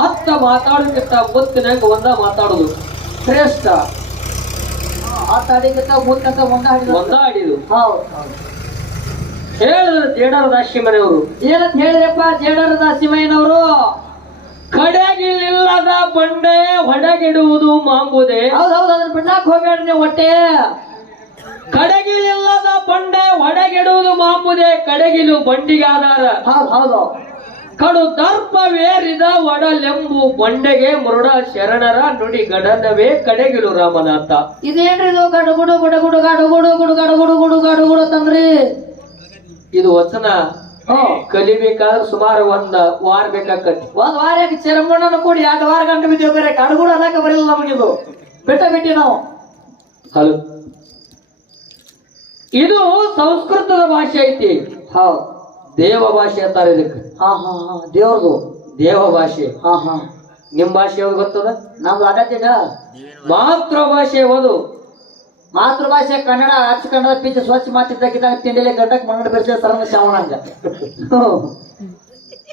ಹತ್ತ ಮಾತಾಡೋಕ್ಕಿಂತ ಮುತ್ತಿನಂಗ ಒಂದ ಮಾತಾಡುದು. ಶ್ರೇಷ್ಠ. ಮಾತಾಡಿಕತ್ತ ಮುತ್ತಂತ ಒಂದ ಹಿಡಿದು ಒಂದ ಹೌದು ಹೇಳಿದ್ರು ಜೇಡರ ದಾಶಿ ಮನೆಯವರು. ಏನಂತ ಹೇಳಿದ್ರಪ್ಪ ಜೇಡರ ದಾಸಿಮಯ್ಯನವರು ಕಡೆಗಿಲ್ಲದ ಬಂಡೆ ಹೊಡೆಗಿಡುವುದು ಮಾಂಬುದೆ. ಹೌದು ಹೌದು ಅದನ್ನ ಬಿಡಾಕ್ ಹೋಗ್ಬೇಡ್ರಿ ನೀವು ಹೊಟ್ಟೆ. ಕಡಗಿಲಿಲ್ಲದ ಬಂಡೆ ಹೊಡೆಗಿಡುವುದು ಮಾಂಬುದೆ. ಕಡಗಿಲು ಬಂಡಿಗೆ ಆಧಾರ ಹೌದು ಹೌದು. ಕಡು ದರ್ಪವೇರಿದ ಒಡಲೆಂಬು ಬಂಡೆಗೆ ಮುರುಡ ಶರಣರ ನುಡಿ ಗಡನವೇ ಕಡೆಗಿಲು ರಾಮನಾಥ. ಇದೇನ್ರಿ ಇದು? ಗಡಗುಡು ಗುಡುಗುಡು ಗಡಗುಡು ಗುಡು ಗಡಗುಡು ಗುಡು ಗಡಗುಡು ತಂದ್ರಿ. ಇದು ವಚನ. ಕಲಿಬೇಕಾದ್ರೆ ಸುಮಾರು ಒಂದ್ ವಾರ ಬೇಕಾಕತಿ ಒಂದ್ ವಾರ ಯಾಕೆ ಚರಮಣ್ಣನ ಕೂಡಿ ಎರಡು ವಾರ ಗಂಟೆ ಬಿದ್ದೇವೆ. ಬೇರೆ ಗಡಗುಡು ಅದಕ್ಕೆ ಬರಲಿಲ್ಲ ನಮಗಿದು ಬಿಟ್ಟ ಬಿಟ್ಟಿ ನಾವು. ಹಲೋ. ಇದು ಸಂಸ್ಕೃತದ ಭಾಷೆ ಐತಿ. ಹೌದು. ದೇವ ಭಾಷೆ ಅಂತಾರೆ ಇದಕ್ಕೆ. ಹಾ ಹಾ ಹಾ ದೇವ್ರದು ದೇವ ಭಾಷೆ. ಹಾ ಹಾ. ನಿಮ್ ಭಾಷೆ ಯಾವ್ದು ಗೊತ್ತದ? ನಮ್ದು ಅಗತ್ಯದ ಮಾತೃ ಭಾಷೆ ಯಾವುದು ಮಾತೃಭಾಷೆ ಕನ್ನಡ ಅಚ್ಚ ಕನ್ನಡ ಪಿಚ್ಚ ಸ್ವಚ್ಛ ಮಾತಿದ್ದಾಗಿದ್ದಾಗ ತಿಂಡಿಲೆ ಗಡ್ಡಕ್ ಮಂಗಡ ಬೆರೆಸ ಸರಣ ಅಂತ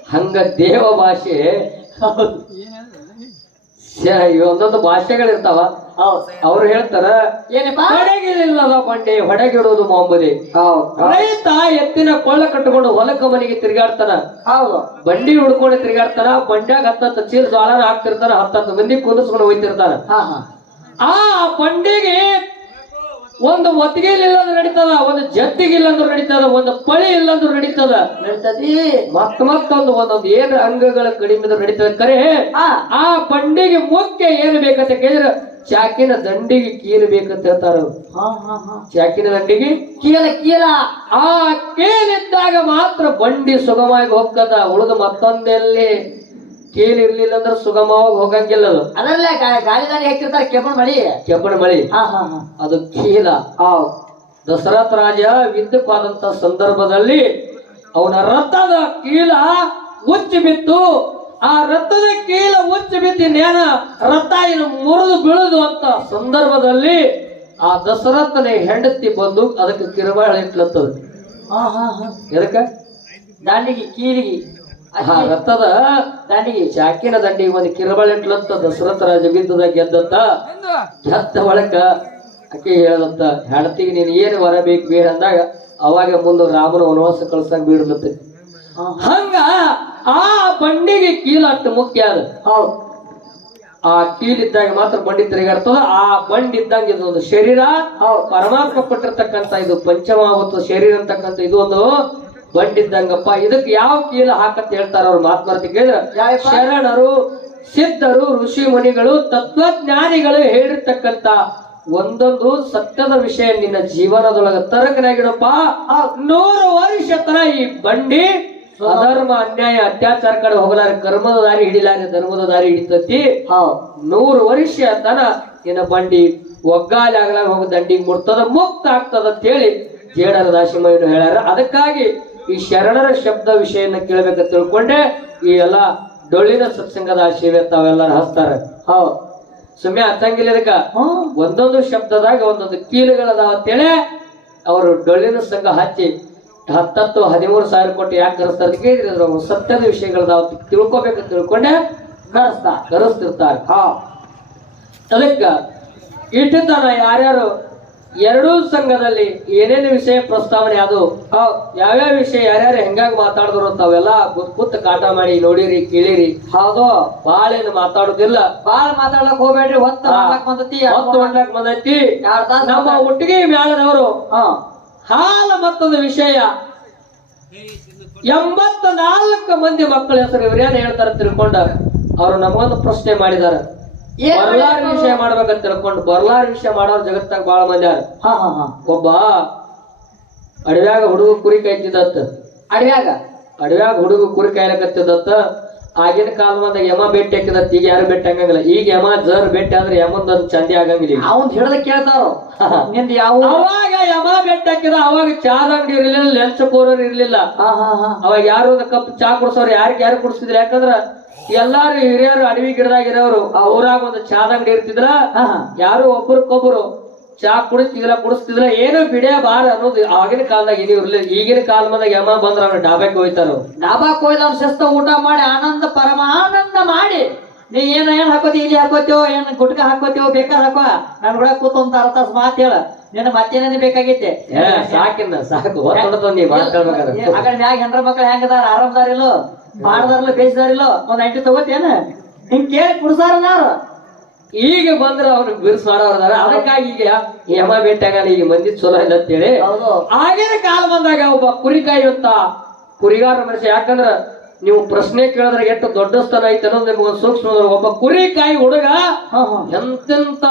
ಹಂಗ. ದೇವ ಭಾಷೆ. ಒಂದೊಂದು ಭಾಷೆಗಳಿರ್ತಾವ ಅವ್ರು ಹೇಳ್ತಾರ ಏನಪ್ಪ? ಬಂಡಿ ಹೊಡೆಗಿಡೋದು ಹೌದು. ರೈತ ಎತ್ತಿನ ಕೊಳ್ಳ ಕಟ್ಟಿಕೊಂಡು ಹೊಲಕ್ಕ ಮನೆಗೆ ತಿರುಗಾಡ್ತಾನ. ಹೌದು. ಬಂಡಿ ಹುಡ್ಕೊಂಡು ತಿರುಗಾಡ್ತಾನ ಬಂಡ್ಯಾಗ ಹತ್ತತ್ತು ಚೀಲ ಜ್ವಾಲನ ಹಾಕ್ತಿರ್ತಾನ ಹತ್ತತ್ತು ಮಂದಿ ಕುಂದಿಸ್ಕೊಂಡು ಹೋಯ್ತಿರ್ತಾನ ಆ ಬಂಡಿಗೆ ಒಂದು ಒತ್ತಿಗೆ ಇಲ್ಲಂದ್ರೆ ನಡೀತದ ಒಂದು ಜತ್ತಿಗೆ ಇಲ್ಲಂದ್ರೂ ನಡೀತದ ಒಂದು ಪಳಿ ಇಲ್ಲಂದ್ರೂ ನಡೀತದ. ನಡೀತದಿ. ಮತ್ತ ಮತ್ತೊಂದು ಒಂದೊಂದು ಏನ್ ಅಂಗಗಳ ಕಡಿಮೆ ನಡೀತದ ಕರೆ. ಆ. ಬಂಡಿಗೆ ಮುಖ್ಯ ಏನು ಬೇಕಂತ ಕೇಳಿದ್ರೆ ಚಾಕಿನ ದಂಡಿಗೆ ಕೀಲು ಬೇಕಂತ ಹೇಳ್ತಾರ. ಚಾಕಿನ ದಂಡಿಗೆ? ಕೀಲ ಕೀಲ. ಆ ಕೀಲಿದ್ದಾಗ ಮಾತ್ರ ಬಂಡಿ ಸುಗಮವಾಗಿ ಹೋಗ್ತದ. ಉಳಿದು ಮತ್ತೊಂದೆಲ್ಲಿ? ಕೀಲ್ ಇರ್ಲಿಲ್ಲ ಅಂದ್ರೆ ಸುಗಮವಾಗಿ ಹೋಗಂಗಿಲ್ಲ ಅದು ಅದರಲ್ಲೇ ಗಾ- ಗಾಳಿ ದಾಳಿ ಹಾಕಿರ್ತಾರೆ ಕೆಬ್ಬಣ ಮಳಿ. ಕೆಬ್ಬಣ ಮಳಿ. ಹಾ ಹಾ ಹಾ. ಅದು ಕೀಲ ಆ ದಶರಥ ರಾಜ ವಿದ್ಯುಕ್ವಾದಂತ ಸಂದರ್ಭದಲ್ಲಿ ಅವನ ರಥದ ಕೀಲ ಉಚ್ಚಿ ಬಿತ್ತು. ಆ ರಥದ ಕೀಲ ಉಚ್ಚಿ ಬಿತ್ತಿನೇನ ರಥ ಇನ್ನು ಮುರಿದು ಬೀಳುದು ಅಂತ ಸಂದರ್ಭದಲ್ಲಿ ಆ ದಶರಥನ ಹೆಂಡತಿ ಬಂದು ಅದಕ್ಕೆ ಕಿರುಬಾಳ ಇಟ್ಲತ್ತದ. ಹಾ ಹಾ ಹಾ. ಎದಕ್ಕ? ದಾಂಡಿಗೆ ಕೀಲಿಗೆ. ಆ ರಥದ ದಂಡಿಗೆ ಚಾಕಿನ ದಂಡಿಗೆ ಒಂದು ಕಿರುಬಾಳ ಇಟ್ಲಂತ ದಶರಥ ರಾಜ ಬಿದ್ದದ ಗೆದ್ದಂತ ಗೆದ್ದ ಒಳಕ ಆಕೆ ಹೇಳದಂತ ಹೆಂಡತಿಗೆ ನೀನು ಏನು ಬರಬೇಕು ಬೇಡ ಅಂದಾಗ ಅವಾಗ ಮುಂದೆ ರಾಮನ ವನವಾಸ ಕಳ್ಸಕ್ ಬೀಡ್ಲತ್ತೆ ಹಂಗ ಆ ಬಂಡಿಗೆ ಕೀಲಟ್ಟು ಮುಖ್ಯ ಅದು ಹೌದು. ಆ ಕೀಲಿದ್ದಾಗ ಮಾತ್ರ ಬಂಡಿ ತಿರುಗಾಡ್ತದ ಆ ಬಂಡಿ ಇದ್ದಂಗೆ ಇದೊಂದು ಶರೀರ ಹೌದು. ಪರಮಾತ್ಮ ಕೊಟ್ಟಿರ್ತಕ್ಕಂತ ಇದು ಪಂಚಮಾವತ್ತು ಶರೀರ ಅಂತಕ್ಕಂಥ ಇದು ಒಂದು ಬಂಡಿ ಇದ್ದಂಗಪ್ಪ ಇದಕ್ಕೆ ಯಾವ ಕೀಲ ಹಾಕತ್ ಹೇಳ್ತಾರ ಅವ್ರ ಮಾತುಮಾರ್ತಿ ಕೇಳಿದ್ರೆ? ಶರಣರು ಸಿದ್ಧರು ಋಷಿ ಮುನಿಗಳು ತತ್ವಜ್ಞಾನಿಗಳು ಹೇಳಿರ್ತಕ್ಕಂತ ಒಂದೊಂದು ಸತ್ಯದ ವಿಷಯ ನಿನ್ನ ಜೀವನದೊಳಗ ತರಕನಾಗಿಡಪ್ಪ. ನೂರು ವರ್ಷ ತರ ಈ ಬಂಡಿ ಅಧರ್ಮ ಅನ್ಯಾಯ ಅತ್ಯಾಚಾರ ಕಡೆ ಹೋಗಲಾರ ಕರ್ಮದ ದಾರಿ ಹಿಡಿಲಾರ ಧರ್ಮದ ದಾರಿ ಹಿಡಿತತಿ. ನೂರು ವರ್ಷ ತನ ನಿನ್ನ ಬಂಡಿ ಒಗ್ಗಾಲಿ ಹೋಗಿ ಹೋಗ ದಂಡಿಗೆ ಮುಡ್ತದ ಮುಕ್ತ ಆಗ್ತದ ಅಂತ ಹೇಳಿ ಜೇಡರ ದಾಸಿಮಯ್ಯನು ಹೇಳ್ಯಾರ. ಅದಕ್ಕಾಗಿ ಈ ಶರಣರ ಶಬ್ದ ವಿಷಯನ ಕೇಳಬೇಕು ತಿಳ್ಕೊಂಡೆ ಈ ಎಲ್ಲ ಡೊಳ್ಳಿನ ಸತ್ಸಂಗದ ಸೇವೆ ತಾವೆಲ್ಲರೂ ಹಸ್ತಾರೆ ಹೌದು. ಸುಮ್ಮನೆ ಹತ್ತಂಗಿಲ್ಲ ಇದಕ್ಕ. ಒಂದೊಂದು ಶಬ್ದದಾಗ ಒಂದೊಂದು ಕೀಲುಗಳದಾವ ಅಂತೇಳಿ ಅವರು ಡೊಳ್ಳಿನ ಸಂಘ ಹಚ್ಚಿ ಹತ್ತತ್ತು ಹದಿಮೂರು ಸಾವಿರ ಕೋಟಿ ಯಾಕೆ ಕರೆಸ್ತಾರೆ ಕೇಳಿದ್ರೆ ಸತ್ಯದ ವಿಷಯಗಳದಾವ ತಿಳ್ಕೊಬೇಕು ತಿಳ್ಕೊಂಡೆ ಕರೆಸ್ತಾ ಕರೆಸ್ತಿರ್ತಾರೆ. ಹಾ. ಅದಕ್ಕ ಇಟ್ಟಿದ್ದಾನ ಯಾರ್ಯಾರು ಎರಡೂ ಸಂಘದಲ್ಲಿ ಏನೇನು ವಿಷಯ ಪ್ರಸ್ತಾವನೆ ಅದು? ಯಾವ್ಯಾವ ವಿಷಯ ಯಾರ್ಯಾರು ಹೆಂಗಾಗ ಮಾತಾಡಿದ್ರು ತಾವೆಲ್ಲ ಕುತ್ ಕುತ್ ಕಾಟ ಮಾಡಿ ನೋಡಿರಿ ಕೇಳಿರಿ. ಹೌದು ಬಾಳ ಏನು ಮಾತಾಡುದಿಲ್ಲ. ಬಾಳ ಮಾತಾಡ್ಲಕ್ ಹೋಗ್ಬೇಡ್ರಿ ಹೊತ್ತು ಬಂದತಿ ಹೊತ್ತು ಬಂದೈತಿ. ನಮ್ಮ ಒಟ್ಟಿಗೆ ಮ್ಯಾಲನವರು ಹಾ. ಹಾಲ ಮತ್ತದ ವಿಷಯ. ಎಂಬತ್ತ ನಾಲ್ಕು ಮಂದಿ ಮಕ್ಕಳ ಹೆಸರು ಇವ್ರೇನು ಹೇಳ್ತಾರೆ ತಿಳ್ಕೊಂಡ. ಅವರು ನಮಗೊಂದು ಪ್ರಶ್ನೆ ಮಾಡಿದಾರ. ಏನ್ ಬರ್ಲಾರ? ವಿಷಯ ಮಾಡ್ಬೇಕಂತ ತಿಳ್ಕೊಂಡು ಬರ್ಲಾರ ವಿಷಯ ಮಾಡೋರ್ ಜಗತ್ತಾಗ ಬಾಳ ಮಂದಿ ಅದಾರ ಹಾ ಹಾ ಹಾ. ಒಬ್ಬ ಅಡವ್ಯಾಗ ಹುಡುಗ ಕುರಿ ಕಾಯ್ತಿದ್ದತ್ತ. ಅಡವ್ಯಾಗ? ಅಡವ್ಯಾಗ ಹುಡುಗ ಕುರಿ ಕಾಯ್ಲಕತ್ತಿದ್ದತ್ತ. ಆಗಿನ ಕಾಲದಾಗ ಯಮ ಭೇಟಿ ಹಾಕಿದತ್ತ ಈಗ ಯಾರು ಭೇಟಿ ಆಗಂಗಿಲ್ಲ. ಈಗ ಯಮ ಜರ್ ಭೇಟಿ ಆದ್ರೆ ಯಮಂದ್ ಒಂದ್ ಚಂದಿ ಆಗಂಗಿಲ್ಲ. ಅವನ್ ಹಿಡ್ದ ಕೇಳ್ತಾರ ನಿಂದ ಯಾವ ಅವಾಗ ಯಮ ಭೇಟಿ ಹಾಕಿದ ಅವಾಗ ಚಾದ ಅಂಗಡಿ ಇರ್ಲಿಲ್ಲ ಲೆಂಚ ಪೋರರ್ ಇರ್ಲಿಲ್ಲ. ಅವಾಗ ಯಾರು ಕಪ್ ಚಾ ಕುಡ್ಸೋರು ಯಾರಿಗೆ ಯಾರು ಕುಡಿಸ್ತಿದ್ರು ಯಾಕಂದ್ರ ಎಲ್ಲಾರು ಹಿರಿಯರು ಅಡವಿ ಗಿಡದಾಗ ಇರೋರು ಆ ಊರಾಗ ಒಂದು ಚಾದ ಅಂಗಡಿ ಇರ್ತಿದ್ರ ಯಾರು ಒಬ್ಬರಕ್ಕೊಬ್ರು ಚಾ ಕುಡಿಸ್ತಿದ್ರ ಕುಡಿಸ್ತಿದ್ರ ಏನು ಬಿಡೇ ಬಾರ ಅನ್ನೋದು ಆಗಿನ ಕಾಲದಾಗ ಇಲ್ಲಿ ಇರ್ಲಿಲ್ಲ ಈಗಿನ ಕಾಲದಾಗ ಯಮ ಬಂದ್ರ ಅವ್ರ ಡಾಬಾಕ್ ಹೋಯ್ತಾರ. ಡಾಬಾಕ್ ಹೋಯ್ದ ಅವ್ನ ಶಿಸ್ತ ಊಟ ಮಾಡಿ ಆನಂದ ಪರಮಾನಂದ ಮಾಡಿ. ನೀ ಏನ ಏನ್ ಹಾಕೋತಿ ಇಲ್ಲಿ ಹಾಕೋತೀವೋ ಏನ್ ಗುಟ್ಕ ಹಾಕೋತೀವೋ ಬೇಕಾ ಹಾಕೋ ನನ್ ಕೂಡ ಕೂತು ಅಂತ ಅರ್ಥ ಮಾತು ಹೇಳ. ನಿನ್ನ ಮತ್ತೇನೇನು ಬೇಕಾಗೈತೆ ಏ, ಸಾಕಿನ್ನ ಸಾಕು. ನೀ ಹೆಂಡ್ರ ಮಕ್ಳು ಹೆಂಗದಾರ ಆರಾಮದಾರಿಲ್ಲೋ ಮಾಡದಾರಿಲ್ಲೋ ಬೇಯಿಸಿದಾರಿಲ್ಲೋ ಒಂದ್ ಅಂಟಿ ತಗೋತೇನ? ಹಿಂಗ್ ಕೇಳಿ ಕುಡ್ಸಾರ ಈಗ ಬಂದ್ರ ಅವ್ರ ಬಿರ್ಸ್ ಮಾಡೋರ್ದಾರ ಅದಕ್ಕಾಗಿ ಈಗ ಯಮ ಭೇಟಿಯಾಗ ಈಗ ಮಂದಿ ಚಲೋ ಇಲ್ಲ ಅಂತೇಳಿ. ಆಗಿನ ಕಾಲ ಬಂದಾಗ ಒಬ್ಬ ಕುರಿ ಅಂತ ಕುರಿಗಾರ ಮನುಷ್ಯ ಯಾಕಂದ್ರ ನೀವು ಪ್ರಶ್ನೆ ಕೇಳಿದ್ರೆ ಎಷ್ಟು ದೊಡ್ಡ ಸ್ಥಾನ ಐತೆ ಅನ್ನೋದು ನಿಮ್ಗೆ ಸೂಕ್ಷ್ಮ ಒಬ್ಬ ಕುರಿ ಕಾಯಿ ಹುಡುಗ ಎಂತೆಂತ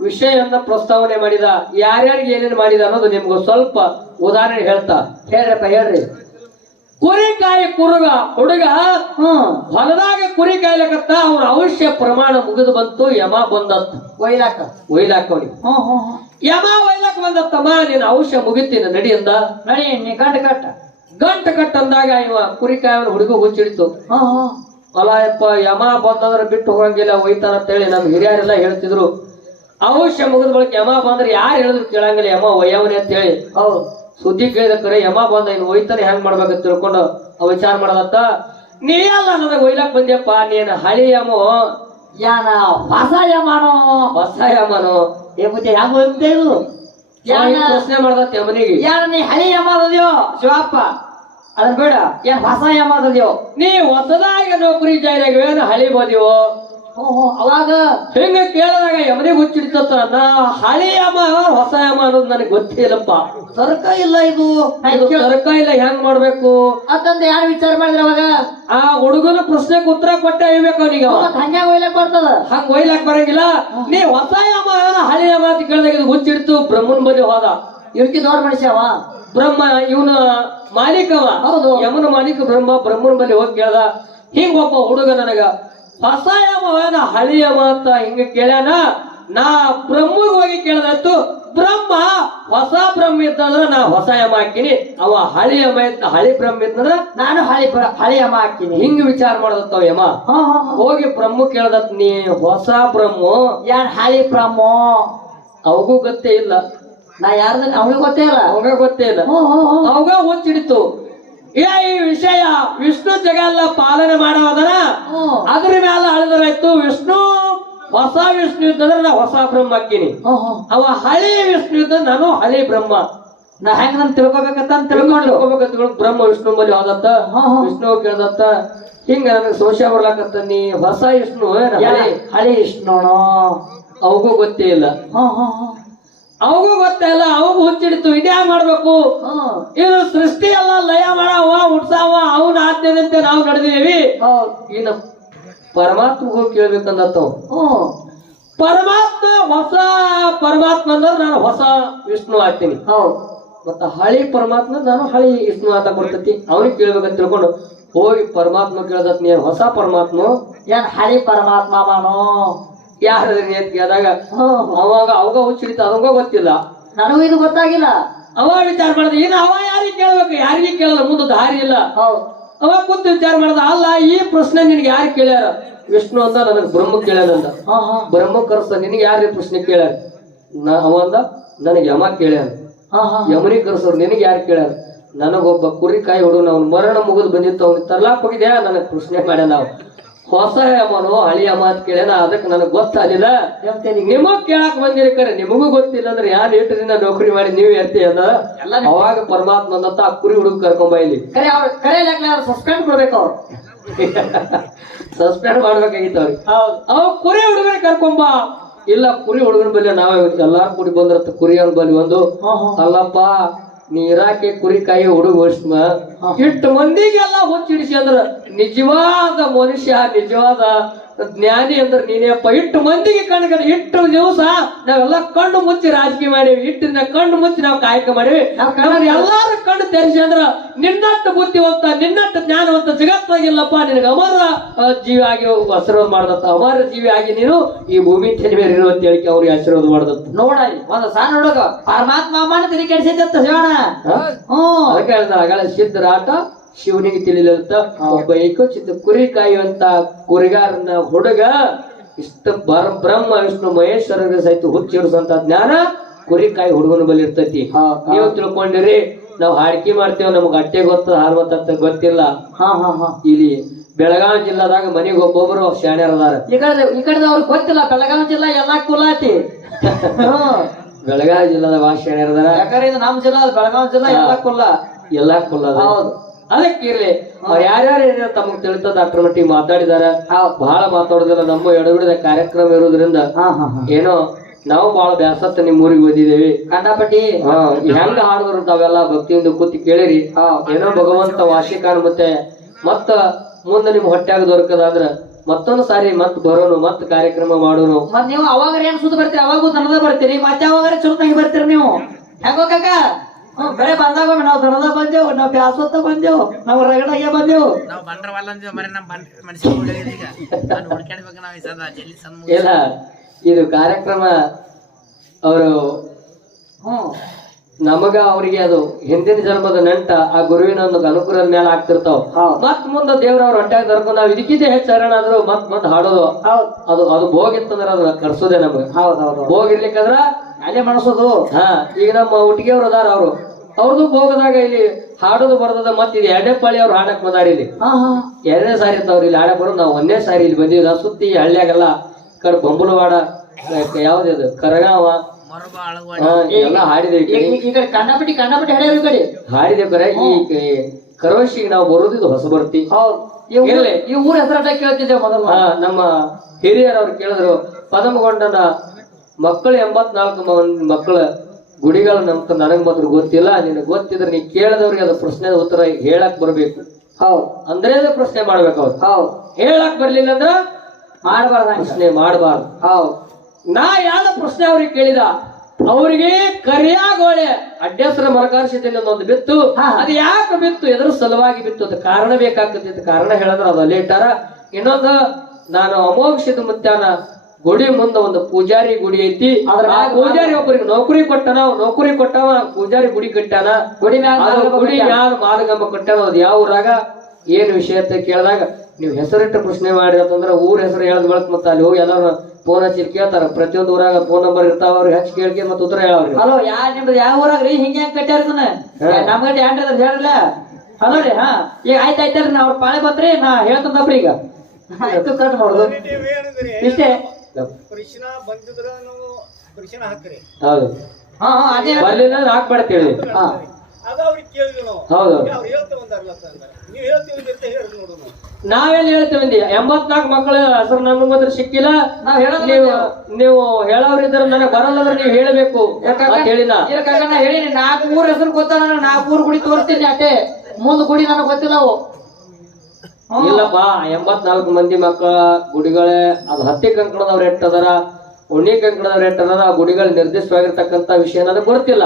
ವಿಷಯವನ್ನ ಪ್ರಸ್ತಾವನೆ ಮಾಡಿದ ಯಾರ್ಯಾರಿಗೆ ಏನೇನು ಮಾಡಿದ ಅನ್ನೋದು ನಿಮ್ಗೆ ಸ್ವಲ್ಪ ಉದಾಹರಣೆ ಹೇಳ್ತಾ. ಹೇಳ್ರಪ್ಪ ಹೇಳ್ರಿ. ಕುರಿ ಕಾಯಿ ಕುರುಗ ಹುಡುಗ ಹೊಲದಾಗ ಕುರಿ ಕಾಯ್ಲಕತ್ತ ಅವ್ರ ಅವಶ್ಯ ಪ್ರಮಾಣ ಮುಗಿದು ಬಂತು ಯಮ ಬಂದತ್ತ. ಒಯ್ಲಾಕ ಹ್ಮ್ ಯಮ ಒಯ್ಲಾಕ್ ಬಂದತ್ತಮ್ಮ ನೀನ್ ಅವಶ್ಯ ಮುಗಿತೀನಿ ನಡಿಯಿಂದ ನಡಿ ನೀ ಗಂಟ ಕಟ್ಟ. ಗಂಟ ಕಟ್ಟ ಅಂದಾಗ ಇವ ಕುರಿ ಕಾಯಿ ಹುಡುಗ ಹುಚ್ಚಿಡಿತು. ಯಪ್ಪ ಯಮ ಬಂದಂದ್ರೆ ಬಿಟ್ಟು ಹೋಗಂಗಿಲ್ಲ ಒಯ್ತಾನ ಅಂತೇಳಿ ನಮ್ ಹಿರಿಯರೆಲ್ಲ ಹೇಳ್ತಿದ್ರು. ಅವಶ್ಯ ಮುಗಿದ ಬಳಿಕ ಯಮ ಬಂದ್ರೆ ಯಾರು ಹೇಳಿದ್ರು ಕೇಳಂಗಿಲ್ಲ ಯಮ ಒಯ್ಯವನೇ ಅಂತ ಹೇಳಿ ಹೌದು. ಸುದ್ದಿ ಕೇಳಿದ ಕರೆ ಯಮ ಬಂದ ಇನ್ ಒಯ್ತಾನೆ ಹೆಂಗ್ ಮಾಡ್ಬೇಕಂತ ತಿಳ್ಕೊಂಡು ಅವ ವಿಚಾರ ಮಾಡದತ್ತ ನೀ ಅಲ್ಲ ನನಗೆ ಒಯ್ಲಾಕ್ ಬಂದ್ಯಪ್ಪ ನೀನ್ ಹಳಿ ಯಮೋ. ಯಾನ ಹೊಸ ಯಮನು? ಹೊಸ ಯಮನು. ಏ ಬುದ್ಧಿ ಹೆಂಗ್ ಹೋಗ್ತೇ ಇದು ಯಾನ ಪ್ರಶ್ನೆ ಮಾಡದತ್ತ ಯಮನಿಗೆ. ಯಾನ ನೀ ಹಳಿ ಯಮ ಯಮಾದದ್ಯೋ ಶಿವಪ್ಪ ಅದನ್ ಬೇಡ ಏನ್ ಹೊಸ ಯಮಾದದ್ಯೋ ನೀ ಹೊಸದಾಗಿ ನೌಕರಿ ಜಾಯ್ನಾಗ ಹಳಿ ಬೋದಿವೋ ಅವಾಗ ಹೆಂಗ ಕೇಳಿದಾಗ ಯಮನೆ ಹುಚ್ಚಿಡ್ತತ್ತ ನಾ ಹಳೆ ಯಮ ಹೊಸ ಯಮ ಅನ್ನೋದು ನನಗೆ ಗೊತ್ತಿಲ್ಲಪ್ಪ. ತರ್ಕ ಇಲ್ಲ ಇದು. ತರ್ಕ ಇಲ್ಲ ಹೆಂಗ್ ಮಾಡ್ಬೇಕು? ಅದಂತ ಯಾರು ವಿಚಾರ ಮಾಡಿದ್ರ ಅವಾಗ? ಆ ಹುಡುಗನ ಪ್ರಶ್ನೆಗೆ ಉತ್ತರ ಕೊಟ್ಟೆ ಹೇಳ್ಬೇಕು ಅವನಿಗೆ ಹಂಗ ಒಯ್ಲಕ್ ಬರ್ತದ. ಹಂಗ ಒಯ್ಲಕ್ ಬರಂಗಿಲ್ಲ. ನೀ ಹೊಸ ಯಮ ಹಳೆ ಯಮ ಅಂತ ಕೇಳಿದಾಗ ಇದು ಹುಚ್ಚಿಡ್ತು ಬ್ರಹ್ಮನ್ ಬಳಿ ಹೋದ. ಇರ್ತಿ ದೊಡ್ಡ ಮನುಷ್ಯವ ಬ್ರಹ್ಮ ಇವನ ಮಾಲೀಕವ. ಹೌದು. ಯಮನ ಮಾಲೀಕ ಬ್ರಹ್ಮ ಬ್ರಹ್ಮನ ಬಳಿ ಹೋಗಿ ಕೇಳ್ದ. ಹಿಂಗ ಒಬ್ಬ ಹುಡುಗ ನನಗ ಹೊಸ ಹಳಿಯ ಅಂತ ಹಿಂಗ ಕೇಳ್ಯಾನ? ನಾ ಬ್ರಹ್ಮಗ್ ಹೋಗಿ ಕೇಳದಾಯ್ತು. ಬ್ರಹ್ಮ ಹೊಸ ಬ್ರಹ್ಮ ಇತ್ತಂದ್ರ ನಾ ಹೊಸ ಯಮ ಹಾಕಿನಿ. ಅವ ಹಳಿ ಯಮ ಇತ್ತ ಹಳಿ ಬ್ರಹ್ಮ ಇತ್ತಂದ್ರ ನಾನು ಹಳಿ ಹಳಿ ಯಮ ಹಾಕಿನಿ. ಹಿಂಗ ವಿಚಾರ ಮಾಡದತ್ತ ಯಮ. ಹೋಗಿ ಬ್ರಹ್ಮ ಕೇಳದತ್ ನೀ ಹೊಸ ಬ್ರಹ್ಮ? ಯಾನ್ ಹಳಿ ಬ್ರಹ್ಮ? ಅವಗೂ ಗೊತ್ತೇ ಇಲ್ಲ. ನಾ ಯಾರ್ದ ಅವನಿಗೆ ಗೊತ್ತೇ ಇಲ್ಲ. ಅವಾಗ ಗೊತ್ತೇ ಇಲ್ಲ. ಅವಾಗ ಹುಚ್ಚಿಡಿತು ಏ ಈ ವಿಷಯ ವಿಷ್ಣು ಜಗಲ್ಲ ಪಾಲನೆ ಮಾಡೋದನ? ಅದ್ರ ಮೇಲೆ ಅಳಿದ್ರಾಯ್ತು ವಿಷ್ಣು ಹೊಸ ವಿಷ್ಣು ಇದ್ದಂದ್ರೆ ನಾ ಹೊಸ ಬ್ರಹ್ಮ ಹಾಕಿನಿ ಅವ ಹಳಿ ವಿಷ್ಣು ಇದ್ದ ನಾನು ಹಳಿ ಬ್ರಹ್ಮ. ನಾ ಹೆಂಗ್ ನಾನು ತಿಳ್ಕೊಬೇಕಂತ ತಿಳ್ಕೊಂಡು. ತಿಳ್ಕೊಬೇಕಂತ ಬ್ರಹ್ಮ ವಿಷ್ಣು ಬಲಿ ಹೋದತ್ತ. ವಿಷ್ಣು ಕೇಳ್ದತ್ತ. ಹಿಂಗ ನನಗೆ ಸಂಶಯ ಬರ್ಲಾಕತ್ತ ನೀ ಹೊಸ ವಿಷ್ಣು ಹಳಿ? ವಿಷ್ಣು ಅವಗೂ ಗೊತ್ತೇ ಇಲ್ಲ. ಅವಗೂ ಗೊತ್ತಲ್ಲ ಅವಗೂ ಇದು ಇದ್ಯಾ ಮಾಡ್ಬೇಕು? ಹ್ಮ್ ಇದು ಸೃಷ್ಟಿ ಎಲ್ಲ ಲಯ ಮಾಡವ ಹುಟ್ಸಾವ ಅವನ ಆಜ್ಞೆದಂತೆ ನಾವು ನಡೆದಿದ್ದೀವಿ. ಇನ್ನು ಪರಮಾತ್ಮಗೂ ಕೇಳ್ಬೇಕಂದತ್ತವ. ಪರಮಾತ್ಮ ಹೊಸ ಪರಮಾತ್ಮ ಅಂದ್ರೆ ನಾನು ಹೊಸ ವಿಷ್ಣು ಆಗ್ತೀನಿ. ಮತ್ತ ಹಳಿ ಪರಮಾತ್ಮ ನಾನು ಹಳಿ ವಿಷ್ಣು ಅಂತ ಕೊಡ್ತತಿ. ಅವನಿಗೆ ಕೇಳ್ಬೇಕಂತ ತಿಳ್ಕೊಂಡು ಹೋಗಿ ಪರಮಾತ್ಮ ಕೇಳದತ್ ನೀನು ಹೊಸ ಪರಮಾತ್ಮ. ಏನ್ ಹಳಿ ಪರಮಾತ್ಮ ಮಾನೋ? ಆದಾಗ ಹ್ಮ್. ಅವಾಗ ಅವಾಗ ಹುಚ್ಚಿಡಿತ ಅವಂಗ ಗೊತ್ತಿಲ್ಲ. ನನಗೂ ಇದು ಗೊತ್ತಾಗಿಲ್ಲ. ಅವ ವಿಚಾರ ಮಾಡಿದ ಇನ್ನು ಅವ ಯಾರಿಗೆ ಕೇಳ್ಬೇಕು? ಯಾರಿಗೆ ಕೇಳಲ್ಲ? ಮುಂದೆ ದಾರಿ ಇಲ್ಲ. ಅವ ಕೂತು ವಿಚಾರ ಮಾಡ್ದ ಅಲ್ಲ ಈ ಪ್ರಶ್ನೆ ನಿನ್ಗೆ ಯಾರು ಕೇಳ್ಯಾರ? ವಿಷ್ಣು ಅಂತ ನನಗೆ ಬ್ರಹ್ಮ ಕೇಳ್ಯಾನಂದ ಬ್ರಹ್ಮ ಕರ್ಸ ನಿನಗೆ ಯಾರು ಪ್ರಶ್ನೆ ಕೇಳ್ಯಾರ? ನಾ ಅವ ಅಂದ ನನಗೆ ಯಮ ಕೇಳ್ಯಾರ ಯಮನಿ ಕರ್ಸೋರು ನಿನಗೆ ಯಾರು ಕೇಳ್ಯಾರ? ನನಗೊಬ್ಬ ಕುರಿ ಕಾಯಿ ಹುಡುಗ ಅವ್ನ ಮರಣ ಮುಗಿದು ಬಂದಿತ್ತು ಅವ್ನಿಗೆ ತರ್ಲಾಕ್ ಹೋಗಿದ್ಯಾ? ನನಗೆ ಪ್ರಶ್ನೆ ಮಾಡ್ಯಾನ ನಾವು ಹೊಸ ಯಮನೋ ಹಳಿಯ ಮಾತು ಕೇಳ್ಯಾನ ಅದಕ್ಕೆ ನನಗೆ ಗೊತ್ತಾಗಲಿಲ್ಲ. ನಿಮಗ್ ಕೇಳಕ್ ಬಂದಿರಿ ಕರೆ ನಿಮಗೂ ಗೊತ್ತಿಲ್ಲ ಅಂದ್ರೆ ಯಾರು ಏಟರಿಂದ ನೌಕರಿ ಮಾಡಿ ನೀವು ಎತ್ತಿ ಅಂದ? ಎಲ್ಲ ಅವಾಗ ಪರಮಾತ್ಮ ಅಂತ ಆ ಕುರಿ ಹುಡುಗ ಕರ್ಕೊಂಬ ಇಲ್ಲಿ ಕರೆ ಕರೆ ಸಸ್ಪೆಂಡ್ ಕೊಡ್ಬೇಕು ಅವ್ರು. ಸಸ್ಪೆಂಡ್ ಮಾಡ್ಬೇಕಾಗಿತ್ತು ಅವ್ರಿಗೆ. ಅವ್ ಅವ ಕುರಿ ಹುಡುಗನ ಕರ್ಕೊಂಬ ಇಲ್ಲ ಕುರಿ ಹುಡುಗನ ಬಲ್ಲಿ ನಾವೇ ಎಲ್ಲಾರು ಕೂಡಿ ಬಂದ್ರ ಕುರಿಯವ್ರ ಬಲ್ಲಿ ಹಾ ಅಲ್ಲಪ್ಪ ನೀ ಕುರಿಕಾಯಿ ಕುರಿ ಕಾಯಿ ಹುಡುಗ ಇಟ್ಟು ಮಂದಿಗೆಲ್ಲ ಹುಚ್ಚಿಡಿಸಿ ಅಂದ್ರ ನಿಜವಾದ ಮನುಷ್ಯ ನಿಜವಾದ ಜ್ಞಾನಿ ಅಂದ್ರ ನೀನೇಪ್ಪ ಇಟ್ಟು ಮಂದಿಗೆ ಕಣ್ಣು ಇಟ್ಟು ದಿವಸ ನಾವೆಲ್ಲ ಕಣ್ಣು ಮುಚ್ಚಿ ರಾಜಕೀಯ ಮಾಡೇವಿ. ಇಟ್ಟಿನ ಕಣ್ಣು ಮುಚ್ಚಿ ನಾವು ಕಾಯಕ ಮಾಡೇವಿ. ಎಲ್ಲಾರು ಕಣ್ಣು ತೆರೆಸಿ ಅಂದ್ರ ನಿನ್ನಟ್ಟು ಬುದ್ಧಿವಂತ ನಿನ್ನಟ್ಟು ಜ್ಞಾನವಂತ ಜಗತ್ತಾಗಿಲ್ಲಪ್ಪ. ನಿನಗೆ ಅಮರ ಜೀವಿ ಆಗಿ ಆಶೀರ್ವಾದ ಮಾಡ್ದತ್ತ ಅಮರ ಜೀವಿ ಆಗಿ ನೀನು ಈ ಭೂಮಿ ತೆಲೆ ಮೇಲೆ ಇರು ಅಂತ ಹೇಳಿ ಅವ್ರಿಗೆ ಆಶೀರ್ವಾದ ಮಾಡ್ದತ್ತ ನೋಡ ಒಂದ್ ಸಾರ ನೋಡಕ ಪರಮಾತ್ಮ ಅಮ್ಮನ ತಿರುಗಿ ಕೆಡಿಸಿದ್ದಂತ ಹೇಳ ಹ್ಮ್. ಅದಕ್ಕೆ ಹೇಳ್ದ ಸಿದ್ಧರಾತ ಸಿದ್ಧರಾಟ ಶಿವನಿಗೆ ತಿಳಿಲಂತ ಒಬ್ಬ ಏಕೋಚಿತ ಕುರಿ ಕಾಯುವಂತ ಕುರಿಗಾರನ ಹುಡುಗ ಇಷ್ಟ ಬರ ಬ್ರಹ್ಮ ವಿಷ್ಣು ಮಹೇಶ್ವರ ಸಹಿತ ಹುಚ್ಚಿರಿಸುವಂತ ಜ್ಞಾನ ಕುರಿ ಕಾಯಿ ಹುಡುಗನ ಬಳಿ ಇರ್ತೈತಿ. ನೀವು ತಿಳ್ಕೊಂಡಿರಿ ನಾವು ಹಾಡ್ಕಿ ಮಾಡ್ತೇವೆ ನಮ್ಗೆ ಅಟ್ಟೆ ಗೊತ್ತ ಹಾರ್ವತ್ತ ಗೊತ್ತಿಲ್ಲ. ಹಾ ಹಾ ಹಾ. ಇಲ್ಲಿ ಬೆಳಗಾವಿ ಜಿಲ್ಲಾದಾಗ ಮನಿಗೆ ಒಬ್ಬೊಬ್ರು ಶಾಣ್ಯರ್ ಅದಾರ. ಈ ಕಡೆ ಈ ಕಡೆ ಅವ್ರಿಗೆ ಗೊತ್ತಿಲ್ಲ ಬೆಳಗಾವಿ ಜಿಲ್ಲಾ ಎಲ್ಲಾ ಕುಲಾತಿ. ಬೆಳಗಾವಿ ಜಿಲ್ಲಾದ ಭಾಷೆ ಯಾಕಂದ್ರೆ ಇದು ನಮ್ ಜಿಲ್ಲಾ ಬೆಳಗಾವಿ ಜಿಲ್ಲಾ ಎಲ್ಲಾ ಕುಲ್ಲ ಎಲ್ಲಾ ಕುಲ್ಲ ಹೌದು. ಅದಕ್ಕೆ ಇರ್ಲಿ ಯಾರ್ಯಾರು ಏನ ತಮಗ್ ತಿಳಿತದ ಡಾಕ್ಟರ್ ಮಟ್ಟಿಗೆ ಮಾತಾಡಿದಾರ? ಬಹಳ ಮಾತಾಡೋದಿಲ್ಲ ನಮ್ಮ ಎಡಬಿಡದ ಕಾರ್ಯಕ್ರಮ ಇರೋದ್ರಿಂದ ಹಾ ಹಾ ಹಾ. ಏನೋ ನಾವು ಬಹಳ ಬ್ಯಾಸತ್ತ ನಿಮ್ ಊರಿಗೆ ಬಂದಿದ್ದೇವೆ ಕಂಡಪಟ್ಟಿ ಹೆಂಗ ಹಾಡುದ್ರು ತಾವೆಲ್ಲ ಭಕ್ತಿಯಿಂದ ಕೂತಿ ಕೇಳಿರಿ. ಏನೋ ಭಗವಂತ ವಾರ್ಷಿಕ ಮತ್ತೆ ಮತ್ತ ಮುಂದ ನಿಮ್ ಹೊಟ್ಯಾಗ ದೊರಕದಾದ್ರ ಮತ್ತೊಂದು ಸಾರಿ ಮತ್ ಬರೋನು ಮತ್ ಕಾರ್ಯಕ್ರಮ ಮಾಡೋನು. ಮತ್ ನೀವು ಅವಾಗ ಏನ್ ಸುತ್ತ ಬರ್ತೀರಿ? ಅವಾಗೂ ದನದ ಬರ್ತೀರಿ? ಮತ್ತೆ ಅವಾಗ ಚುರುಕಾಗಿ ಬರ್ತೀರಿ ನೀವು? ಹೆಂಗೋ ಕಾಕ? ಬೆಳೆ ಬಂದಾಗ ನಾವು ದನದ ಬಂದೆವು ನಾವು ಬ್ಯಾಸತ್ತ ಬಂದೆವು ನಾವು ರಗಡಾಗೆ ಬಂದೆವು. ನಾವು ಬಂಡ್ರವಲ್ಲ ಅಂದ್ವಿ ಮರೆ ನಮ್ಮ ಬಂಡ್ ಮನುಷ್ಯ ಈಗ. ನಾನು ಹುಡ್ಕ್ಯಾಡ್ಬೇಕು ನಾವು ಈ ಸದ ಜಲ್ದಿ ಸಣ್ಣ ಇಲ್ಲ ಇದು ಕಾರ್ಯಕ್ರಮ ಅವರು ಹ್ಞೂ. ನಮಗ ಅವರಿಗೆ ಅದು ಹಿಂದಿನ ಜನ್ಮದ ನಂಟ ಆ ಗುರುವಿನ ಒಂದು ಅನುಕೂಲದ ಮೇಲೆ ಆಗ್ತಿರ್ತಾವ. ಮತ್ ಮುಂದೆ ದೇವ್ರವ್ರ ಹೊಂಟ್ಯಾಗ ದೊರಕು ನಾವ್ ಇದಕ್ಕಿಂತ ಹೆಚ್ಚು ಹರಣ ಆದ್ರು ಮತ್ ಮತ್ ಹಾಡೋದು. ಹೌದ್. ಅದು ಅದು ಭೋಗಿತ್ತಂದ್ರ ಅದು ಕರ್ಸೋದೆ ನಮ್ಗೆ. ಹೌದ್ ಹೌದು ಭೋಗಿರ್ಲಿಕ್ಕಂದ್ರ ಅಲ್ಲೇ ಮನಸೋದು. ಹಾ ಈಗ ನಮ್ಮ ಹುಟ್ಟಿಗೆವ್ರು ಅದಾರ ಅವರು. ಅವ್ರದ್ದು ಹೋಗದಾಗ ಇಲ್ಲಿ ಹಾಡೋದು ಬರ್ತದ ಮತ್ತೆ ಇದು ಎರಡನೇ ಪಾಳಿ ಅವ್ರು ಹಾಡಕ್ ಬಂದಾಡಿ ಇಲ್ಲಿ. ಹಾ ಹಾ. ಎರಡನೇ ಸಾರಿ ಇರ್ತಾವ್ರಿ ಇಲ್ಲಿ ಹಾಡಕ್ ಬರೋದು. ನಾವು ಒಂದೇ ಸಾರಿ ಇಲ್ಲಿ ಬಂದಿವಿ. ಸುತ್ತಿ ಹಳ್ಳಿಯಾಗೆಲ್ಲ ಕಡೆ ಬೊಂಬಲವಾಡ ಯಾವ್ದು ಕರಗಾವ. ಮರಬ ಅಳಗವಾಡ ಹಾ, ಎಲ್ಲ ಹಾಡಿದೇವಿ ಈ ಈ- ಕಡೆ. ಈ- ಕಡೆ ಈ ಹಾಡಿದೆ ಬರ ಈ ಕರೋಶಿಗೆ ನಾವು ಬರೋದಿದ್ದು ಹೊಸ ಬರ್ತಿ ಹೌದ್. ಈ ಊರ್ ಹೆಸರಾಟ ಕೇಳ್ತಿದ್ದೇವೆ ಮೊದಲು ನಮ್ಮ ಹಿರಿಯರು ಅವ್ರು ಕೇಳಿದ್ರು ಪದಮಗೊಂಡನ ಮಕ್ಕಳು ಎಂಬತ್ನಾಲ್ಕು ಮಕ್ಕಳ ಗುಡಿಗಳು ನಮ್ಮ ನನಗ್ ಮಾತ್ರ ಗೊತ್ತಿಲ್ಲ ನಿನಗೆ ಗೊತ್ತಿದ್ರೆ ನೀ ಕೇಳಿದವ್ರಿಗೆ ಅದು ಪ್ರಶ್ನೆ ಉತ್ತರ ಹೇಳಕ್ ಬರ್ಬೇಕು. ಹೌದು. ಅಂದ್ರೆ ಅದು ಪ್ರಶ್ನೆ ಮಾಡ್ಬೇಕು ಅವ್ರು. ಹೌದ್. ಹೇಳಕ್ ಬರ್ಲಿಲ್ಲ ಅಂದ್ರ ಮಾಡಬಾರ್ದ ಪ್ರಶ್ನೆ ಮಾಡಬಾರ್ದು. ಹೌದು. ನಾ ಯಾವ ಪ್ರಶ್ನೆ ಅವ್ರಿಗೆ ಕೇಳಿದ? ಅವ್ರಿಗೆ ಕರಿಯಾಗೋಳೆ ಅಡ್ಡಸರ ಮರಕಾರ್ಷಿದಲ್ಲಿ ಒಂದು ಬಿತ್ತು. ಅದು ಯಾಕೆ ಬಿತ್ತು? ಎದ್ರ ಸಲುವಾಗಿ ಬಿತ್ತು. ಅದು ಕಾರಣ ಬೇಕಾಗ್ತದೆ. ಕಾರಣ ಹೇಳಿದ್ರೆ ಅದು ಅಲ್ಲೇ ಇಟ್ಟಾರ. ಇನ್ನೊಂದು ನಾನು ಅಮೋಘಿಸಿದ ಮುತ್ಯಾನ ಗುಡಿ ಮುಂದ ಒಂದು ಪೂಜಾರಿ ಗುಡಿ ಐತಿ. ಆ ಪೂಜಾರಿ ಒಬ್ಬರಿಗೆ ನೌಕರಿ ಕೊಟ್ಟನ ಅವ್ ನೌಕರಿ ಕೊಟ್ಟವ ಪೂಜಾರಿ ಗುಡಿ ಕಟ್ಟಾನ ಗುಡಿ ಗುಡಿ ಕಟ್ಯಾನ. ಯಾರು ಮಾದಗಂಬ ಕಟ್ಟಾನ ಅದು ಯಾವ ಊರಾಗ? ಏನ್ ವಿಷಯ ಅಂತ ಕೇಳಿದಾಗ ನೀವು ಹೆಸರಿಟ್ಟು ಪ್ರಶ್ನೆ ಮಾಡಿ ಅಂತಂದ್ರ ಊರ ಹೆಸರು ಹೇಳದ್ ಬಳಕ ಮತ್ತೆ ಅಲ್ಲಿ ಹೋಗಿ ಎಲ್ಲಾರು ಫೋನ್ ಹಚ್ಚಿ ಕೇಳ್ತಾರ. ಪ್ರತಿಯೊಂದು ಊರಾಗ ಫೋನ್ ನಂಬರ್ ಇರ್ತಾವ ಅವ್ರಿಗೆ ಹಚ್ಚಿ ಕೇಳ್ಕೆ ಮತ್ತೆ ಉತ್ತರ ಹೇಳವ್ರಿ. ಹಲೋ ಯಾ ನಿಮ್ದು? ಯಾವ ರೀ ಹಿಂಗ ಹೆಂಗ್ ಕಟ್ಟ್ಯಾರ ಇದನ್ನ ಹಾ. ನಮ್ ಗಂಟೆ ಏನ್ರಿ ಅದ್ರ ಹೇಳಿಲ್ಲ ಹಲೋ ರೀ ಹಾ. ಈಗ ಆಯ್ತು ಆಯ್ತಾರ ನಾ ಅವ್ರ ಪಾಳೆ ಬಂದ್ರಿ ನಾ ಹೇಳ್ತಂದಪ್ರಿ ಈಗ ಆಯ್ತು ಕಟ್ ಮಾಡುದು. ಇಷ್ಟೇ. ಬಂದಿದ್ರ ನಾವು ಹಾಕ್ರಿ. ಹೌದು. ಹಾ ಹಾ ಅದೇ. ಬರ್ಲಿಲ್ಲ ಅಂದ್ರೆ ಹಾ. ಅದ ಅವ್ರಿಗೆ ಕೇಳಿದ್ವಿ ನಾವು. ಹೌದು. ಅವ್ರು ಹೇಳ್ತೇವೆ ಅಂದಾರಲ್ಲ ಅಂತ ನೀವು ಹೇಳ್ತೀವಿ ಅಂತ ಹೇಳಿ ನೋಡು ನಾವು. ನಾವೆಲ್ಲಿ ಹೇಳ್ತೇವೆ ಎಂಬತ್ನಾಲ್ಕು ಮಕ್ಕಳ ಹೆಸರು ನಮ್ಗೆ ಮಾತ್ರ ಸಿಕ್ಕಿಲ್ಲ. ನಾವ್ ಹೇಳೋದು ನೀವು ನೀವು ಹೇಳೋರಿದ್ರೆ ನನಗೆ ಬರಲ್ಲ ಅಂದ್ರೆ ನೀವು ಹೇಳಬೇಕು ಇದಕ್ಕಾಗ ನಾ ಹೇಳಿನಿ ನಾಲ್ಕು ಊರ್ ಹೆಸರು ಗೊತ್ತಲ್ಲ ನಾಲ್ಕು ಊರ್ ಗುಡಿ ತೋರಿಸ್ತೀನಿ ಅಷ್ಟೇ ಮುಂದ್ ಗುಡಿ ನನಗೆ ಗೊತ್ತಿಲ್ಲ ಅವು. ಇಲ್ಲಪ್ಪ ಎಂಬತ್ನಾಲ್ಕು ಮಂದಿ ಮಕ್ಕಳ ಗುಡಿಗಳೇ ಅದು ಹತ್ತಿ ಕಂಕಣದವ್ರು ಅದರ ಉಣ್ಣಿ ಕಂಕಣದವ್ರು ಎಟ್ಟದಾರ ಆ ಗುಡಿಗಳು ನಿರ್ದಿಷ್ಟವಾಗಿರ್ತಕ್ಕಂತ ವಿಷಯ ನನಗೆ ಗೊತ್ತಿಲ್ಲ.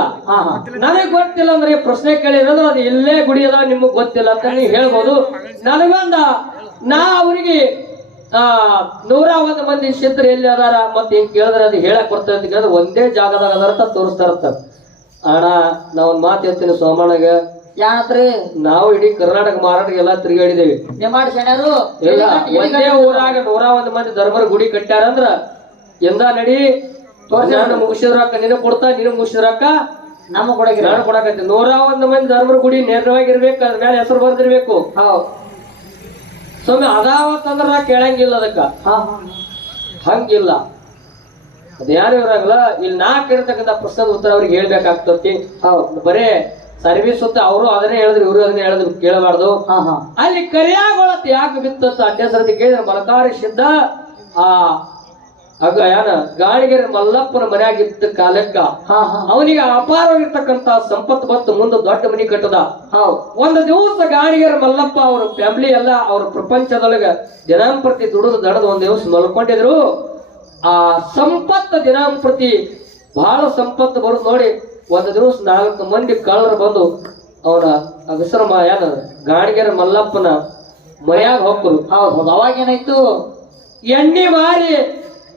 ನನಗೆ ಗೊತ್ತಿಲ್ಲ ಅಂದ್ರೆ ಪ್ರಶ್ನೆ ಕೇಳಿರೋದು ಅದು ಇಲ್ಲೇ ಗುಡಿ ಅದ ನಿಮಗ್ ಗೊತ್ತಿಲ್ಲ ಅಂತ ನೀವು ಹೇಳ್ಬೋದು. ನನಗೊಂದ ನಾ ಅವರಿಗೆ ಆ ನೂರ ಒಂದು ಮಂದಿ ಶಿತ್ರ ಎಲ್ಲಿ ಅದಾರ ಮತ್ತೆ ಹಿಂಗ್ ಕೇಳಿದ್ರೆ ಅದು ಹೇಳಕ್ ಬರ್ತದೆ ಅಂತ ಕೇಳಿದ್ರೆ ಒಂದೇ ಜಾಗದಾಗ ಅದಾರ ತೋರಿಸ್ತಾರತ್ತ ಅಣ್ಣ ನಾ ಒಂದ್ ಮಾತು ಹೇಳ್ತೀನಿ ಸೋಮಣ್ಣಗ. ಯಾತ್ರಿ? ನಾವು ಇಡೀ ಕರ್ನಾಟಕ ಮಾರಾಟ ಎಲ್ಲ ತಿರುಗಾಡಿದೇವಿ ನಿಮ್ಮ ಶಣ್ಯರು ಇಲ್ಲ ಒಂದೇ ಊರಾಗ ನೂರ ಒಂದು ಮಂದಿ ಧರ್ಮರ ಗುಡಿ ಕಟ್ಟ್ಯಾರ ಅಂದ್ರ ಎಂದ ನಡಿ ನಾನು ಮುಗಿಸಿದ್ರಕ್ಕ ನಿನಗ್ ಕೊಡ್ತಾ ನಿನಗ್ ಮುಗಿಸಿದ್ರಕ್ಕ ನಮ್ಮ ಕೊಡಕ್ಕೆ ನಾನು ಕೊಡಕತ್ತೆ ನೂರ ಒಂದ್ ಮಂದಿ ಧರ್ಮರ ಗುಡಿ ನೇರವಾಗಿರ್ಬೇಕು ಅದ್ರ ಮೇಲೆ ಹೆಸರು ಬರ್ದಿರ್ಬೇಕು. ಹೌದು. ಸ್ವಾಮಿ ಅದಾವತ್ತಂದ್ರ ನಾ ಕೇಳಂಗಿಲ್ಲ ಅದಕ್ಕ. ಹಂಗಿಲ್ಲ. ಅದ್ಯಾರು ಇವ್ರಾಗಲ್ಲ ಇಲ್ಲಿ ನಾ ಕೇಳ್ತಕ್ಕಂಥ ಪ್ರಸಾದ ಉತ್ತರ ಅವ್ರಿಗೆ ಹೇಳ್ಬೇಕಾಗ್ತತಿ. ಹೌದು. ಬರೇ ಸರ್ವಿಸ್ ಅಂತ ಅವರು ಅದನ್ನೇ ಹೇಳಿದ್ರು ಇವರು ಅದನ್ನೇ ಹೇಳಿದ್ರು ಕೇಳಬಾರ್ದು. ಅಲ್ಲಿ ಕರಿಯಾಗೊಳತ್ ಯಾಕೆ ಬಿತ್ತಂತ ಅಡ್ಡ ಸರತಿ ಕೇಳಿದ್ರೆ ಮಲಕಾರಿ ಸಿದ್ಧ ಆ ಅಗ ಯಾರ ಗಾಳಿಗೆರೆ ಮಲ್ಲಪ್ಪನ ಮನೆಯಾಗಿದ್ದ ಕಾಲಕ್ಕ ಅವನಿಗೆ ಅಪಾರವಾಗಿರ್ತಕ್ಕಂತ ಸಂಪತ್ತು ಬತ್ತು ಮುಂದೆ ದೊಡ್ಡ ಮನಿ ಕಟ್ಟದ. ಒಂದು ದಿವಸ ಗಾಳಿಗೆರೆ ಮಲ್ಲಪ್ಪ ಅವ್ರ ಫ್ಯಾಮಿಲಿ ಎಲ್ಲ ಅವ್ರ ಪ್ರಪಂಚದೊಳಗ ದಿನಾಂಪ್ರತಿ ದುಡಿದು ದಡದ ಒಂದ್ ದಿವಸ ಮಲ್ಕೊಂಡಿದ್ರು. ಆ ಸಂಪತ್ತು ದಿನಾಂಪ್ರತಿ ಬಹಳ ಸಂಪತ್ತು ಬರುದು ನೋಡಿ ಒಂದು ದಿವಸ ನಾಲ್ಕು ಮಂದಿ ಕಳ್ಳರು ಬಂದು ಅವನ ಹೆಸರು ಯಾನ ಗಾಣಿಗರ ಮಲ್ಲಪ್ಪನ ಮನೆಯಾಗ ಹೋಗ್ರು ಅವಾಗ ಏನಾಯ್ತು? ಎಣ್ಣೆ ಮಾರಿ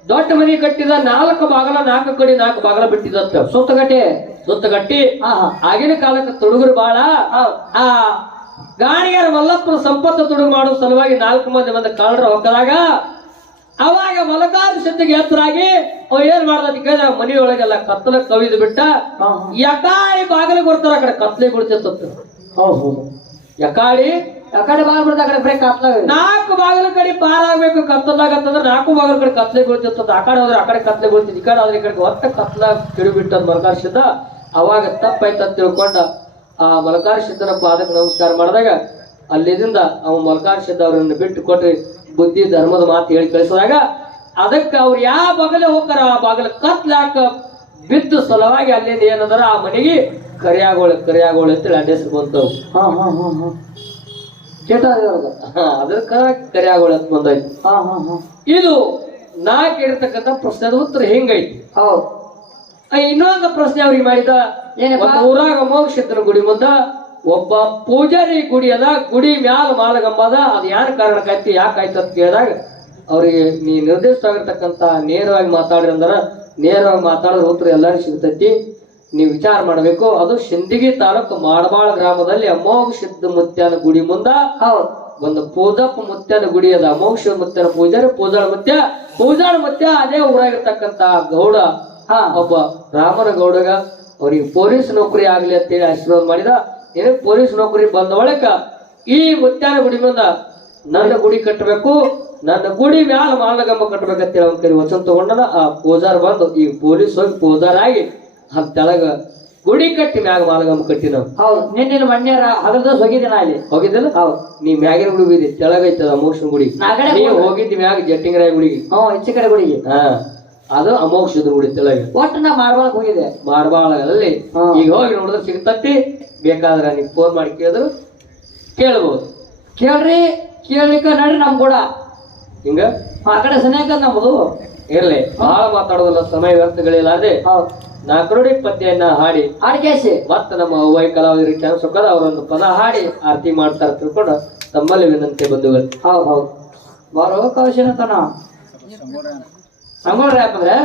ದೊಡ್ಡ ಮನೆ ಕಟ್ಟಿದ ನಾಲ್ಕು ಬಾಗಲ ನಾಲ್ಕು ಕಡೆ ನಾಲ್ಕು ಬಾಗಲ ಬಿಟ್ಟಿದತ್ತ ಸುತ್ತಗಟ್ಟೆ ಸುತ್ತಗಟ್ಟಿ ಸುತ್ತ ಆಗಿನ ಕಾಲಕ್ಕೆ ತುಡುಗರು ಬಾಳ. ಆ ಗಾಣಿಗರ ಮಲ್ಲಪ್ಪನ ಸಂಪತ್ತು ತುಡುಗು ಮಾಡೋ ಸಲುವಾಗಿ ನಾಲ್ಕು ಮಂದಿ ಬಂದ ಕಳ್ಳರ ಹೊಕ್ಕದಾಗ ಅವಾಗ ಮಲಕಾರ ಶಕ್ತಿಗೆ ಎತ್ತರಾಗಿ ಅವ ಏನ್ ಮಾಡ್ದ ಮನೆಯೊಳಗೆಲ್ಲ ಕತ್ತಲ ಕವಿದು ಬಿಟ್ಟ ಯಕಾಳಿ ಬಾಗಿಲು ಕೊಡ್ತಾರ ಆ ಕಡೆ ಕತ್ಲೆ ಬಿಡ್ತಿತ್ತು ಹೌದ್. ಯಕಾಳಿ? ಆ ಕಡೆ ಬಿಡ್ದ ಆ ನಾಲ್ಕು ಬಾಗಿಲು ಕಡೆ ಪಾರಾಗಬೇಕು ಕತ್ತಲಾಗತ್ತಂದ್ರೆ ನಾಲ್ಕು ಬಾಗಿಲು ಕಡೆ ಕತ್ಲೆ ಬೀಳ್ತಿರ್ತದ ಆ ಕಡೆ ಹೋದ್ರೆ ಆ ಕಡೆ ಕತ್ಲೆ ಬೀಳ್ತಿದ್ ಈ ಕಡೆ ಆದ್ರೆ ಈ ಕಡೆ ಒತ್ತ ಕತ್ಲ ಕಿಡಿಬಿಟ್ಟದ ಮಲಕಾರ ಸಿದ್ಧ. ಅವಾಗ ತಪ್ಪಾಯ್ತ ಅಂತ ತಿಳ್ಕೊಂಡ ಆ ಮಲಕಾರ ಸಿದ್ಧನ ಪಾದಕ್ಕೆ ನಮಸ್ಕಾರ ಮಾಡಿದಾಗ ಅಲ್ಲಿದಿಂದ ಅವ ಮಲಕಾರ ಸಿದ್ಧ ಅವ್ರನ್ನ ಬಿಟ್ಟು ಕೊಟ್ರಿ. ಬುದ್ಧಿ ಧರ್ಮದ ಮಾತು ಹೇಳಿ ಕಳಿಸಿದಾಗ ಅದಕ್ಕೆ ಅವ್ರು ಯಾವ ಬಾಗಲೆ ಹೋಗ್ತಾರ ಆ ಬಾಗಲ ಕತ್ಲಾಕ ಬಿದ್ದು ಸಲುವಾಗಿ ಅಲ್ಲಿಂದ ಏನಂದ್ರ ಆ ಮನೆಗೆ ಕರಿಯಾಗೋಳ ಕರಿಯಾಗೋಳ ಅಂತೇಳಿ ಅಡ್ಡ ಹೆಸರು ಬಂತವು. ಹಾ ಹಾ ಹಾ ಹಾ. ಚೇಟ ಅದಕ್ಕ ಕರಿಯಾಗೋಳ ಅಂತ ಬಂದಾಯ್ತು ಹಾ ಹಾ ಹಾ. ಇದು ನಾ ಕೇಳಿರ್ತಕ್ಕಂಥ ಪ್ರಶ್ನೆದ ಉತ್ತರ ಹೆಂಗೈತಿ? ಹೌದು. ಇನ್ನೊಂದು ಪ್ರಶ್ನೆ ಅವ್ರಿಗೆ ಮಾಡಿದ ಊರಾಗ ಮೋಕ್ಷ ಗುಡಿ ಮುಂದ ಒಬ್ಬ ಪೂಜಾರಿ ಗುಡಿ ಅದ ಗುಡಿ ಮ್ಯಾಲ ಮಾಲಗಂಬ ಅದ ಅದು ಯಾರ ಕಾರಣಕ್ಕಾಯ್ತು ಯಾಕಾಯ್ತು ಅಂತ ಕೇಳಿದಾಗ ಅವ್ರಿಗೆ ನೀ ನಿರ್ದಿಷ್ಟವಾಗಿರ್ತಕ್ಕಂಥ ನೇರವಾಗಿ ಮಾತಾಡ್ರಿ ಅಂದ್ರೆ ನೇರವಾಗಿ ಮಾತಾಡೋ ಉತ್ತರ ಎಲ್ಲರಿಗೂ ಸಿಗ್ತೈತಿ. ನೀವು ವಿಚಾರ ಮಾಡಬೇಕು ಅದು ಸಿಂದಗಿ ತಾಲೂಕು ಮಾಡಬಾಳ ಗ್ರಾಮದಲ್ಲಿ ಅಮೋಘ ಸಿದ್ಧ ಮುತ್ಯನ ಗುಡಿ ಮುಂದ ಹೌದು. ಒಂದು ಪೂಜಪ್ಪ ಮುತ್ಯನ ಗುಡಿ ಅದ. ಅಮೋಘ ಮುತ್ಯನ ಪೂಜಾರಿ ಪೂಜಾಳ ಮುತ್ಯ ಪೂಜಾಳ ಮುತ್ಯ ಅದೇ ಊರಾಗಿರ್ತಕ್ಕಂತ ಗೌಡ ಹಾ. ಒಬ್ಬ ರಾಮನ ಗೌಡಗ ಅವ್ರಿಗೆ ಪೊಲೀಸ್ ನೌಕರಿ ಆಗ್ಲಿ ಅಂತೇಳಿ ಆಶೀರ್ವಾದ ಮಾಡಿದ. ಏನೇ ಪೊಲೀಸ್ ನೌಕರಿ ಬಂದ ಒಳಕ ಈ ಉದ್ಯಾನ ಗುಡಿ ಬಂದ ನನ್ನ ಗುಡಿ ಕಟ್ಟಬೇಕು ನನ್ನ ಗುಡಿ ಮ್ಯಾಲ ಮಾಲಗಮ್ಮ ಕಟ್ಟಬೇಕಂತೇಳಿ ಅವ್ನ ಕರಿ ವಚನ ತಗೊಂಡನ ಆ ಪೂಜಾರ್ ಬಂದು ಈ ಪೊಲೀಸ್ ಹೋಗಿ ಪೂಜಾರ್ ಆಗಿ ಹತ್ ತೆಳಗ ಗುಡಿ ಕಟ್ಟಿ ಮ್ಯಾಗ ಮಾಲಗಮ್ಮ ಕಟ್ಟಿ ನಾವು ಹೌದು ನಿನ್ನೆ ಮಣ್ಯರ ಹೋಗಿದ್ದೆ ಹೋಗಿದ್ದೀನ ಅಲ್ಲಿ? ಹೋಗಿದ್ದಿಲ್ಲ? ಹೌದು. ನೀ ಮ್ಯಾಗಿನ ಗುಡಿ ಬಿದ್ದಿ ತೆಳಗೈತದ ಮೋಷನ್ ಗುಡಿ. ನೀ ಹೋಗಿದ್ದಿ ಮ್ಯಾಗ ಜಟ್ಟಿಂಗರಾಯ ಗುಡಿಗೆ. ಹ್ಞೂ ಹೆಚ್ಚಿಕಡೆ ಕಡೆ ಗುಡಿಗೆ. ಹಾ. ಅದು ಅಮೋಕ್ಷದ ಉಳಿತಲ ತೆಳಗೆ ಒಟ್ಟು ನಾ ಮಾರ್ಬಾಳಕ್ ಹೋಗಿದೆ ಮಾರ್ಬಾಳಲ್ಲಿ ಹಾ. ಈಗ ಹೋಗಿ ನೋಡಿದ್ರೆ ಸಿಗ್ತತಿ. ಬೇಕಾದ್ರೆ ನೀವು ಫೋನ್ ಮಾಡಿ ಕೇಳಿದ್ರು. ಕೇಳ್ಬೋದು. ಕೇಳ್ರಿ ಕೇಳ್ಲಿಕ್ಕ ನಡ್ರಿ ನಮ್ ಕೂಡ. ಹಿಂಗ? ಆ ಕಡೆ ಸನೇಕ ನಮ್ದು. ಇರ್ಲಿ. ಬಹಳ ಮಾತಾಡೋದಲ್ಲ ಸಮಯ ವ್ಯರ್ಥಗಳಿಲ್ಲ ಅದೇ. ಹೌದು. ನಾಲ್ಕು ನೋಡಿ ಪದ್ಯನ್ನ ಹಾಡಿ. ಆಡ್ಕೇಸಿ ಮತ್ತೆ ನಮ್ಮ ವೈ ಕಲಾವಿದರಿಗೆ ಚಾನ್ಸ್ ಅವರನ್ನು ಅವರೊಂದು ಪದ ಹಾಡಿ ಆರತಿ ಮಾಡ್ತಾರೆ ತಿಳ್ಕೊಂಡು ತಮ್ಮಲ್ಲಿ ವಿನಂತಿ ಬಂಧುಗಳು. ಹೌದು ಹೌದು. ಬಾರೋ ಕೌಶನ ತನ ಸಂಗೋಳ್ರಿ ಯಾಕಂದ್ರೆ